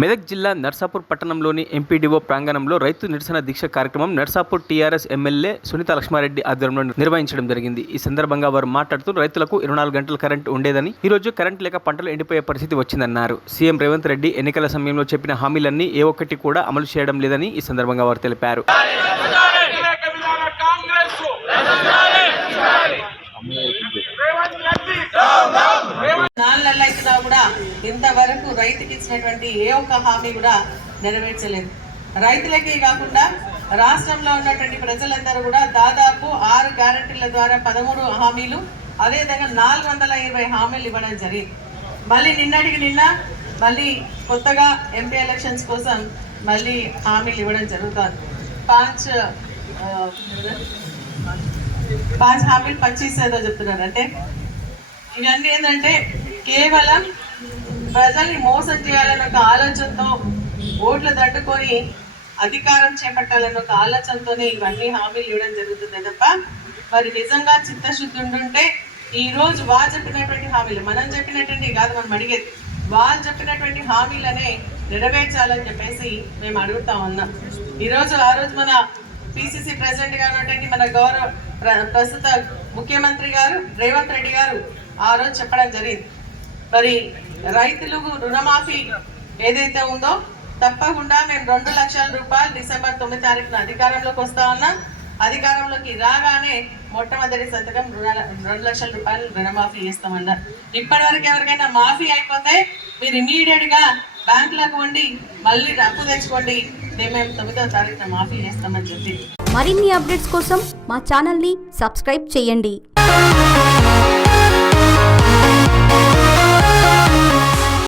మెదక్ జిల్లా నర్సాపూర్ పట్టణంలోని ఎంపీడీఓ ప్రాంగణంలో రైతు నిరసన దీక్ష కార్యక్రమం నర్సాపూర్ టీఆర్ఎస్ ఎమ్మెల్యే సునీత లక్ష్మారెడ్డి ఆధ్వర్యంలో నిర్వహించడం జరిగింది. ఈ సందర్భంగా వారు మాట్లాడుతూ రైతులకు ఇరవై నాలుగు గంటల కరెంట్ ఉండేదని ఈ రోజు కరెంట్ లేక పంటలు ఎండిపోయే పరిస్థితి వచ్చిందన్నారు. సీఎం రేవంత్ రెడ్డి ఎన్నికల సమయంలో చెప్పిన హామీలన్నీ ఏ ఒక్కటి కూడా అమలు చేయడం లేదని ఈ సందర్భంగా వారు తెలిపారు వ్యతిరేక విధాన కాంగ్రెస్ రేవంత్ రెడ్డి నాలుగు అయినా కూడా ఇంతవరకు రైతుకి ఇచ్చినటువంటి ఏ ఒక్క హామీ కూడా నెరవేర్చలేదు. రైతులకే కాకుండా రాష్ట్రంలో ఉన్నటువంటి ప్రజలందరూ కూడా దాదాపు ఆరు గ్యారంటీల ద్వారా పదమూడు హామీలు అదేవిధంగా నాలుగు వందల ఇరవై హామీలు ఇవ్వడం జరిగింది. మళ్ళీ నిన్నటికి నిన్న మళ్ళీ కొత్తగా ఎంపీ ఎలక్షన్స్ కోసం మళ్ళీ హామీలు ఇవ్వడం జరుగుతుంది. పాంచ్ పాంచ్ హామీలు పచ్చీస్ ఏదో చెప్తున్నారు. అంటే ఇవన్నీ ఏంటంటే కేవలం ప్రజల్ని మోసం చేయాలన్న ఒక ఆలోచనతో ఓట్లు దండుకొని అధికారం చేపట్టాలన్న ఒక ఆలోచనతోనే ఇవన్నీ హామీలు ఇవ్వడం జరుగుతుంది తప్ప మరి నిజంగా చిత్తశుద్ధి ఉండుంటే ఈ రోజు వాళ్ళు చెప్పినటువంటి హామీలు మనం చెప్పినటువంటి కాదు మనం అడిగేది. వాళ్ళు చెప్పినటువంటి హామీలనే నెరవేర్చాలని చెప్పేసి మేము అడుగుతా ఉన్నాం. ఈరోజు ఆ రోజు మన పిసిసి ప్రెసిడెంట్గా ఉన్నటువంటి మన గౌరవ ప్ర- ప్రస్తుత ముఖ్యమంత్రి గారు రేవంత్ రెడ్డి గారు ఆ రోజు చెప్పడం జరిగింది. మరి రైతులకు రుణమాఫీ ఏదైతే ఉందో తప్పకుండా మేము రెండు లక్షల రూపాయలు డిసెంబర్ తొమ్మిది తారీఖున అధికారంలోకి వస్తా ఉన్నాం. అధికారంలోకి రాగానే మొట్టమొదటి సంతకం రెండు లక్షల రూపాయలు రుణమాఫీ చేస్తామన్నారు. ఇప్పటి వరకు ఎవరికైనా మాఫీ అయిపోతే మీరు ఇమీడియట్గా బ్యాంకులకు వండి మళ్ళీ అప్పు తెచ్చుకోండి. మేము తొమ్మిదవ తారీఖున మాఫీ చేస్తామని చెప్పి. మరిన్ని అప్డేట్స్ కోసం మా ఛానల్ని సబ్స్క్రైబ్ చేయండి.